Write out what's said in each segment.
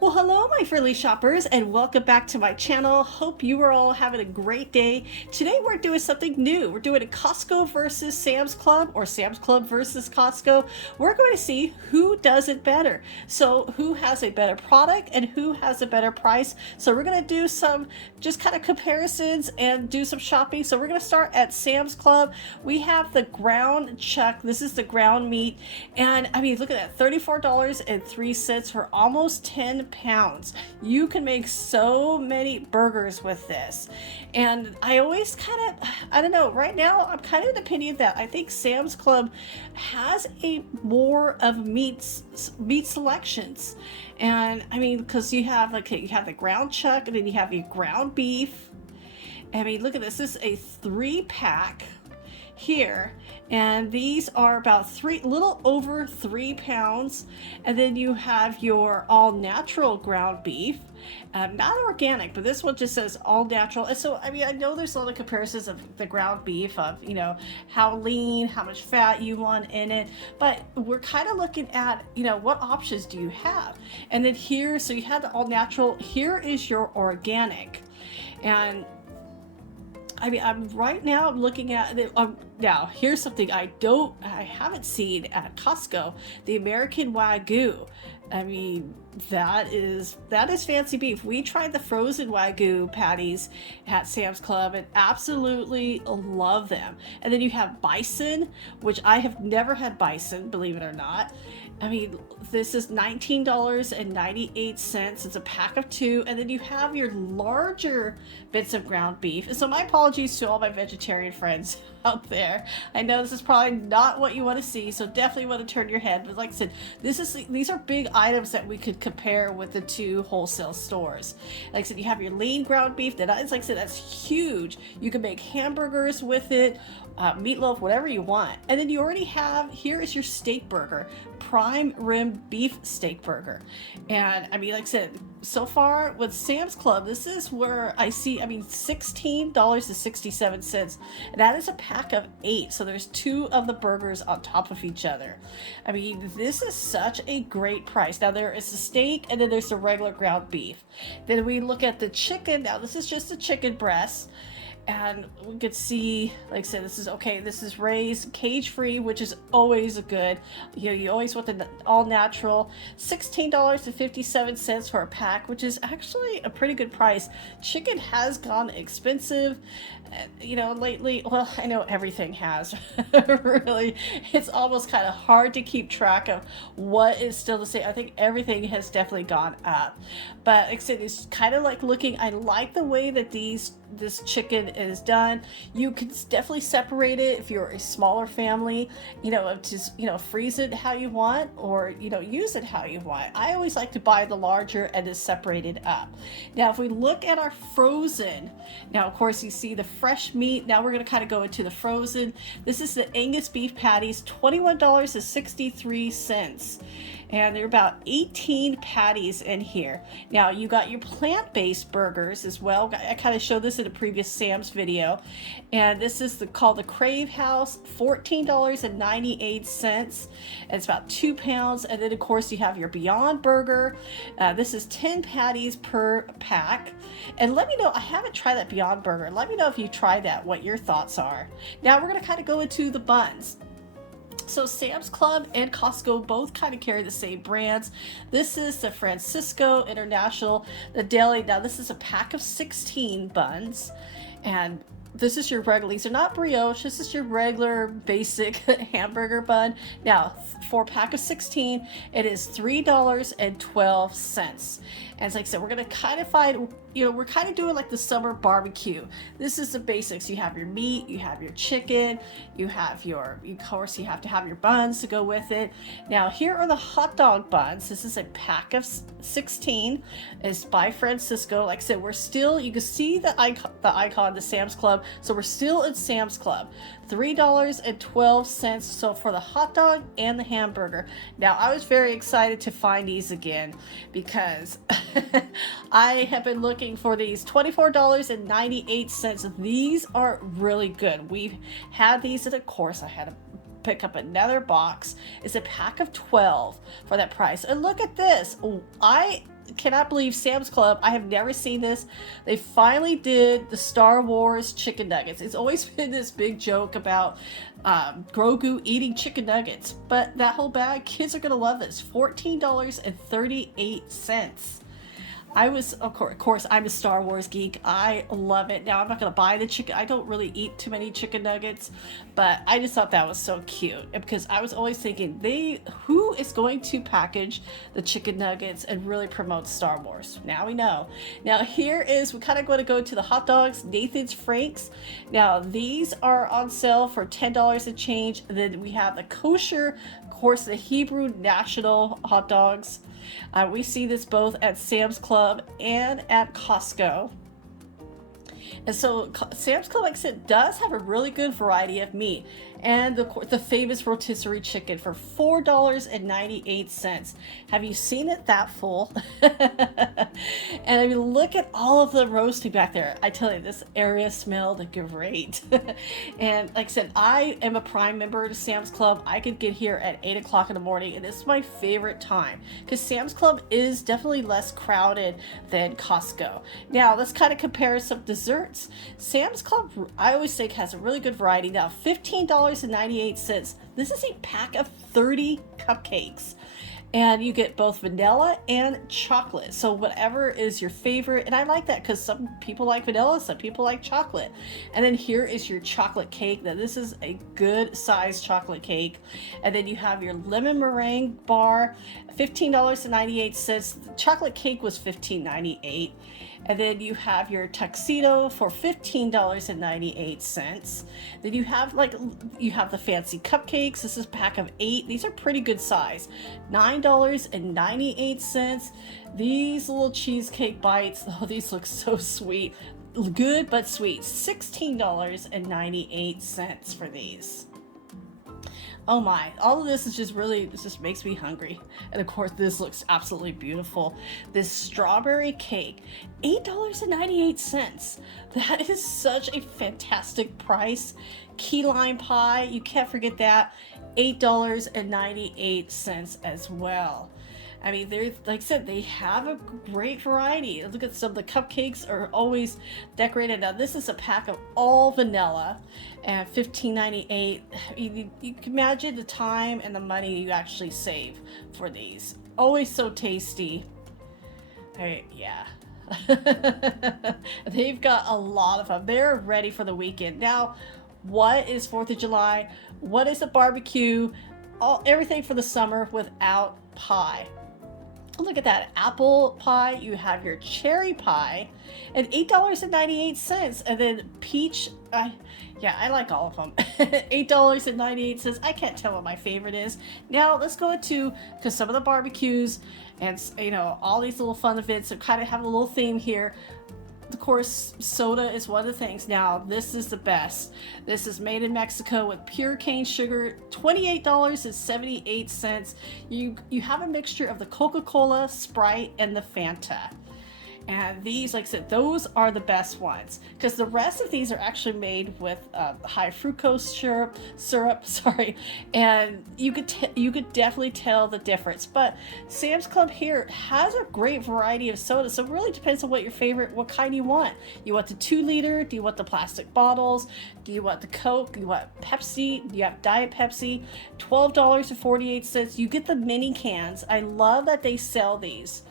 Well, hello, my friendly shoppers, and welcome back to my channel. Hope you are all having a great day. Today, we're doing something new. We're doing a Costco versus Sam's Club, or Sam's Club versus Costco. We're going to see who does it better. So, who has a better product and who has a better price. So, we're going to do some just kind of comparisons and do some shopping. So, we're going to start at Sam's Club. We have the ground chuck. This is the ground meat. And I mean, look at that, $34.03 for almost 10 pounds. You can make so many burgers with this. And I always I don't know, right now I'm kind of the opinion that I think Sam's Club has a more of meat selections. And I mean, because you have you have the ground chuck, and then you have your ground beef. I mean, look at this. This is a 3-pack here, and these are about little over 3 pounds. And then you have your all natural ground beef, not organic, but this one just says all natural. And so I mean, I know there's a lot of comparisons of the ground beef of, you know, how lean, how much fat you want in it, but we're kind of looking at, you know, what options do you have. And then here, so you have the all natural, here is your organic. And I mean, I'm right now looking at it. Now, here's something I haven't seen at Costco: the American Wagyu. I mean, that is fancy beef. We tried the frozen Wagyu patties at Sam's Club and absolutely love them. And then you have bison, which I have never had bison, believe it or not. I mean, this is $19.98. It's a pack of 2, and then you have your larger bits of ground beef. And so my apologies to all my vegetarian friends out there. I know this is probably not what you want to see, so definitely want to turn your head. But like I said, these are big items that we could compare with the 2 wholesale stores. Like I said, you have your lean ground beef. That is, like I said, that's huge. You can make hamburgers with it, meatloaf, whatever you want. And then you already have, here is your steak burger, prime rib beef steak burger. And I mean, like I said, so far with Sam's Club, this is where I see, I mean, $16.67. And that is a pack of 8. So there's 2 of the burgers on top of each other. I mean, this is such a great price. Now there is the steak, and then there's the regular ground beef. Then we look at the chicken. Now this is just a chicken breast. And we could see, like I said, this is raised cage free, which is always a good, you always want the all natural. $16.57 for a pack, which is actually a pretty good price. Chicken has gone expensive, lately. Well, I know everything has. Really, it's almost kind of hard to keep track of what is still the same. I think everything has definitely gone up, but like I said, it's kind of like looking, I like the way that this chicken is done. You can definitely separate it if you're a smaller family, just freeze it how you want, or use it how you want. I always like to buy the larger and then separate it up. Now if we look at our frozen, now of course you see the fresh meat. Now we're going to kind of go into the frozen. This is the Angus beef patties, $21.63. And there are about 18 patties in here. Now you got your plant-based burgers as well. I kind of showed this in a previous Sam's video. And this is called the Crave House, $14.98. And it's about 2 pounds. And then of course you have your Beyond Burger. This is 10 patties per pack. And let me know, I haven't tried that Beyond Burger. Let me know if you tried that, what your thoughts are. Now we're going to kind of go into the buns. So Sam's Club and Costco both kind of carry the same brands. This is the Francisco International, the deli. Now this is a pack of 16 buns, and this is your regular, these are not brioche, this is your regular basic hamburger bun. Now for a pack of 16, it is $3.12. And like I said, we're going to kind of find, we're kind of doing like the summer barbecue. This is the basics. You have your meat, you have your chicken, you have of course, you have to have your buns to go with it. Now, here are the hot dog buns. This is a pack of 16. It's by Francisco. Like I said, we're still, you can see the icon, the Sam's Club. So we're still in Sam's Club. $3.12. So for the hot dog and the hamburger. Now, I was very excited to find these again because I have been looking for these. $24.98. These are really good. We've had these, and of course I had to pick up another box. It's a pack of 12 for that price. And look at this. cannot believe Sam's Club, I have never seen this. They finally did the Star Wars chicken nuggets. It's always been this big joke about Grogu eating chicken nuggets, but that whole bag, kids are gonna love this. $14.38. I was, of course, I'm a Star Wars geek. I love it. Now, I'm not going to buy the chicken. I don't really eat too many chicken nuggets, but I just thought that was so cute because I was always thinking, who is going to package the chicken nuggets and really promote Star Wars? Now we know. Now, we're kind of going to go to the hot dogs, Nathan's Franks. Now, these are on sale for $10 and change. And then we have the kosher, of course, the Hebrew National hot dogs. We see this both at Sam's Club and at Costco. And so Sam's Club, like I said, does have a really good variety of meat. And the famous rotisserie chicken for $4.98. Have you seen it that full? And I mean, look at all of the roasting back there. I tell you, this area smelled great. And like I said, I am a Prime member to Sam's Club. I could get here at 8 o'clock in the morning, and this is my favorite time because Sam's Club is definitely less crowded than Costco. Now, let's kind of compare some desserts. Sam's Club, I always think, has a really good variety. Now, $15.98. This is a pack of 30 cupcakes. And you get both vanilla and chocolate. So whatever is your favorite. And I like that because some people like vanilla, some people like chocolate. And then here is your chocolate cake. Now this is a good size chocolate cake. And then you have your lemon meringue bar, $15.98. The chocolate cake was $15.98. And then you have your tuxedo for $15.98. Then you have the fancy cupcakes. This is a pack of 8. These are pretty good size. $9.98. These little cheesecake bites. Oh, these look so sweet. Good but sweet. $16.98 for these. Oh my, all of this is just this just makes me hungry. And of course, this looks absolutely beautiful. This strawberry cake, $8.98. That is such a fantastic price. Key lime pie, you can't forget that, $8.98 as well. I mean, like I said, they have a great variety. Look at some of the cupcakes are always decorated. Now, this is a pack of all vanilla and $15.98. You can imagine the time and the money you actually save for these. Always so tasty. Yeah. They've got a lot of them. They're ready for the weekend. Now, what is 4th of July? What is a barbecue? Everything for the summer without pie. Look at that apple pie. You have your cherry pie and $8.98. And then peach, I like all of them. $8.98. I can't tell what my favorite is. Now let's go to some of the barbecues and all these little fun events that kind of have a little theme here. Of course, soda is one of the things. Now, this is the best. This is made in Mexico with pure cane sugar, $28.78. You have a mixture of the Coca-Cola, Sprite, and the Fanta. And these, like I said, those are the best ones because the rest of these are actually made with high fructose syrup, and you could definitely tell the difference. But Sam's Club here has a great variety of soda, so it really depends on what kind you want. You want the 2-liter? Do you want the plastic bottles? Do you want the Coke? Do you want Pepsi? Do you have Diet Pepsi? $12.48. You get the mini cans. I love that they sell these.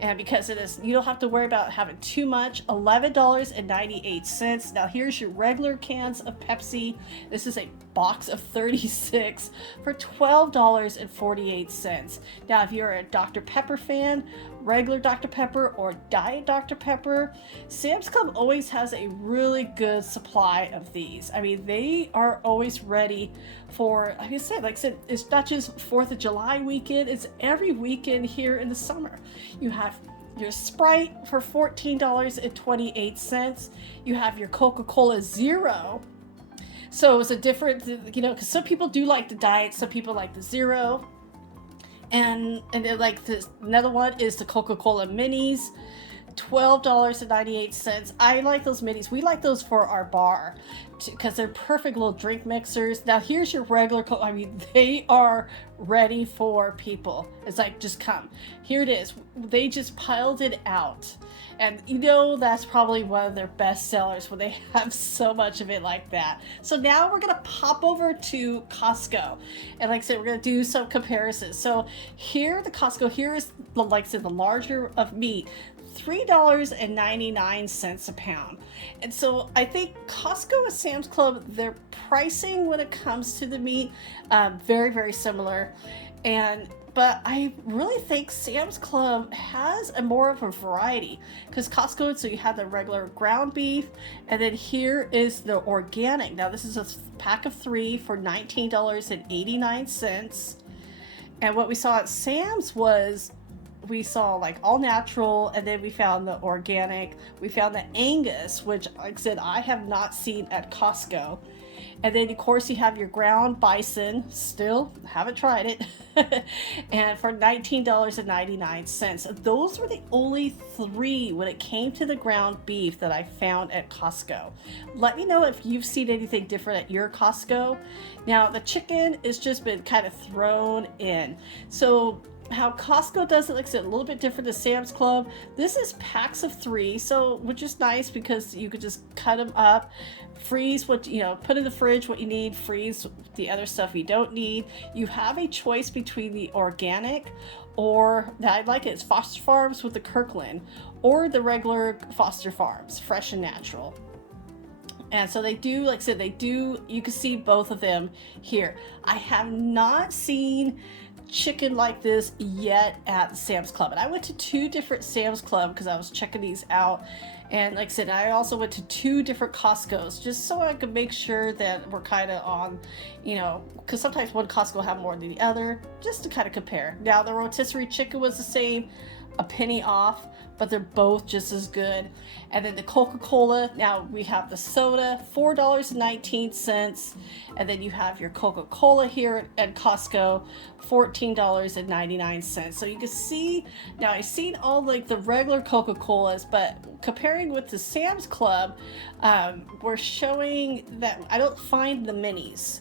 And because you don't have to worry about having too much. $11.98. Now here's your regular cans of Pepsi. This is a box of 36 for $12.48. Now if you're a Dr. Pepper fan, regular Dr. Pepper or Diet Dr. Pepper, Sam's Club always has a really good supply of these. I mean, they are always ready for, like I said, it's not just 4th of July weekend, it's every weekend here in the summer. You have your Sprite for $14.28. You have your Coca-Cola Zero. So it's a different, because some people do like the diet, some people like the zero. And then like another one is the Coca-Cola Minis. $12.98. I like those minis. We like those for our bar because they're perfect little drink mixers. Now here's your regular Coke. I mean, they are ready for people. It's like, just come. Here it is. They just piled it out. And you know that's probably one of their best sellers when they have so much of it like that. So now we're gonna pop over to Costco, and like I said, we're gonna do some comparisons. So here, the Costco, here is like I said, the larger of meat, $3.99 a pound. And so I think Costco and Sam's Club, their pricing when it comes to the meat, very, very similar. But I really think Sam's Club has a more of a variety, because Costco, so you have the regular ground beef, and then here is the organic. Now this is a pack of 3 for $19.89. And what we saw at Sam's was, we saw like all natural, and then we found the organic. We found the Angus, which like I said, I have not seen at Costco. And then of course you have your ground bison, still haven't tried it, and for $19.99. Those were the only 3 when it came to the ground beef that I found at Costco. Let me know if you've seen anything different at your Costco. Now the chicken has just been kind of thrown in. So how Costco does it, like I said, a little bit different than Sam's Club. This is packs of 3, so which is nice because you could just cut them up, freeze what you know, put in the fridge what you need, freeze the other stuff you don't need. You have a choice between the organic, or I like it, it's Foster Farms with the Kirkland, or the regular Foster Farms, fresh and natural. And so they do, like I said, they do, you can see both of them here. I have not seen chicken like this yet at Sam's Club, and I went to 2 different Sam's Club because I was checking these out. And like I said, I also went to 2 different Costco's just so I could make sure that we're kind of on, you know, because sometimes one Costco will have more than the other, just to kind of compare. Now the rotisserie chicken was the same, a penny off, but they're both just as good. And then the Coca-Cola, now we have the soda, $4.19, and then you have your Coca-Cola here at Costco, $14.99. So you can see, now I've seen all like the regular Coca-Colas, but comparing with the Sam's Club, we're showing that I don't find the minis.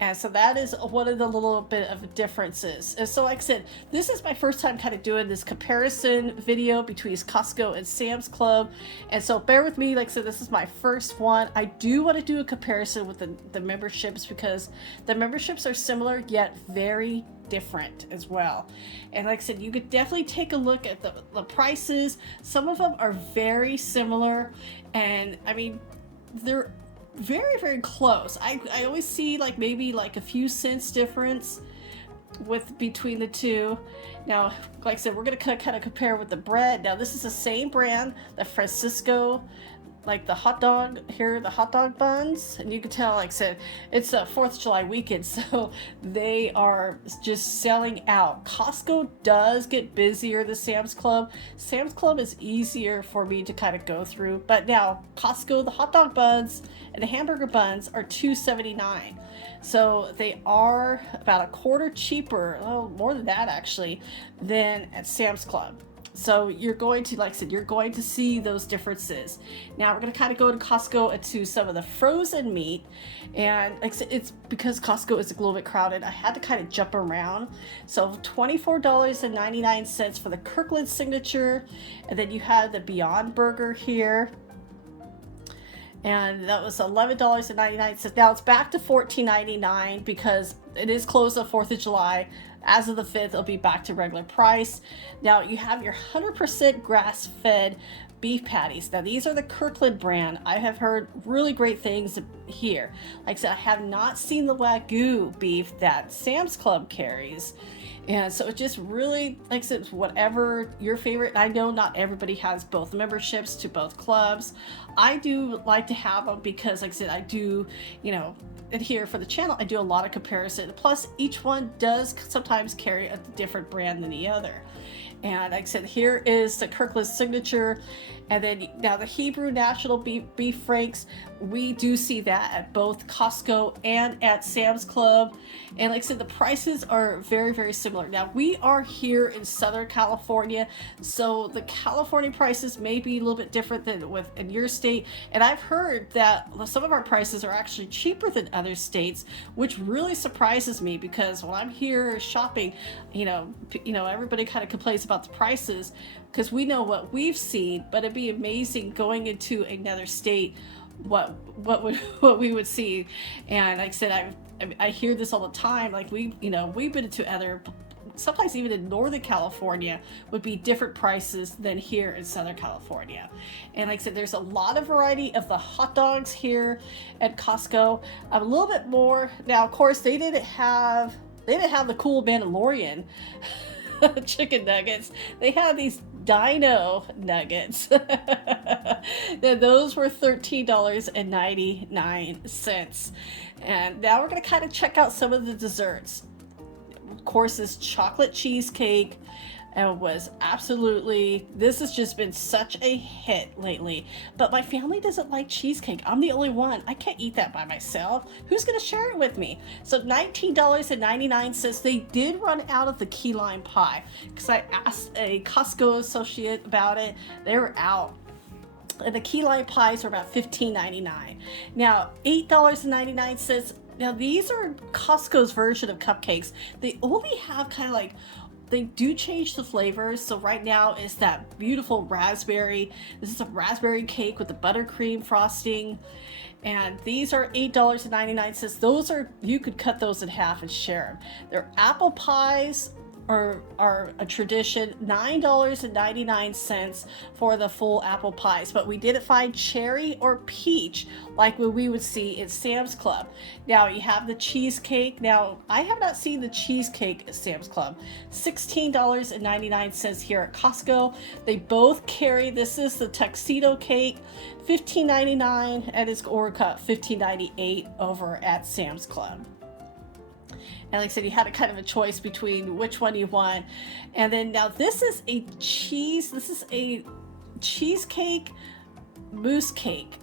And so that is one of the little bit of differences. And so like I said, this is my first time kind of doing this comparison video between Costco and Sam's Club. And so bear with me, like I said, this is my first one. I do want to do a comparison with the memberships, because the memberships are similar yet very different as well. And like I said, you could definitely take a look at the prices. Some of them are very similar, and I mean, they're very, very close. I always see like maybe like a few cents difference between the 2. Now, like I said, we're gonna kind of compare with the bread. Now this is the same brand, the Francisco, like the hot dog here, the hot dog buns, and you can tell, like I said, it's a 4th of July weekend, so they are just selling out. Costco does get busier than Sam's Club. Sam's Club is easier for me to kind of go through, but now Costco, the hot dog buns and the hamburger buns are $2.79. So they are about a quarter cheaper, oh, more than that actually, than at Sam's Club. So you're going to, like I said, you're going to see those differences. Now we're going to kind of go to Costco and to some of the frozen meat. And like I said, it's because Costco is a little bit crowded, I had to kind of jump around. So $24.99 for the Kirkland signature. And then you have the Beyond Burger here, and that was $11.99. Now it's back to $14.99 because it is closed on 4th of July. As of the 5th, it'll be back to regular price. Now you have your 100% grass-fed beef patties. Now these are the Kirkland brand. I have heard really great things here. Like I said, I have not seen the Wagyu beef that Sam's Club carries. And so it just really, like I said, whatever your favorite. I know not everybody has both memberships to both clubs. I do like to have them because, like I said, I do, you know, and here for the channel, I do a lot of comparison. Plus, each one does sometimes carry a different brand than the other. And like I said, here is the Kirkland signature. And then now the Hebrew National Beef Franks, we do see that at both Costco and at Sam's Club. And like I said, the prices are very, very similar. Now we are here in Southern California, so the California prices may be a little bit different than in your state. And I've heard that some of our prices are actually cheaper than other states, which really surprises me, because when I'm here shopping, everybody kind of complains about the prices because we know what we've seen, but it'd be amazing going into another state what we would see. And like I said, I hear this all the time. Like we've been into other, sometimes even in Northern California, would be different prices than here in Southern California. And like I said, there's a lot of variety of the hot dogs here at Costco. A little bit more. Now, of course, they didn't have the cool Mandalorian chicken nuggets. They had these dino nuggets. Now, those were $13.99. And now we're going to kind of check out some of the desserts. Of course, this chocolate cheesecake was this has just been such a hit lately. But my family doesn't like cheesecake. I'm the only one. I can't eat that by myself. Who's going to share it with me? So $19.99. They did run out of the key lime pie because I asked a Costco associate about it. They were out. And the key lime pies are about $15.99. Now, $8.99. Now, these are Costco's version of cupcakes. They only have kind of like, they do change the flavors. So right now is that beautiful raspberry. This is a raspberry cake with the buttercream frosting. And these are $8.99. Those are, you could cut those in half and share them. They're apple pies are a tradition, $9.99 for the full apple pies, but we didn't find cherry or peach like what we would see at Sam's Club. Now you have the cheesecake. Now I have not seen the cheesecake at Sam's Club. $16.99 here at Costco. They both carry, this is the tuxedo cake, $15.99, and it's Orca $15.98 over at Sam's Club. And like I said, you had a kind of a choice between which one you want. And then now this is a cheesecake mousse cake.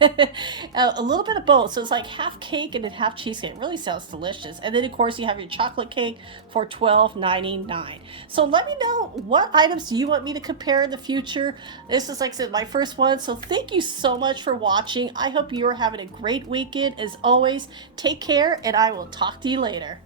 A little bit of both. So it's like half cake and then half cheesecake. It really sounds delicious. And then of course you have your chocolate cake for $12.99. So let me know, what items do you want me to compare in the future? This is, like I said, my first one. So thank you so much for watching. I hope you are having a great weekend. As always, take care, and I will talk to you later.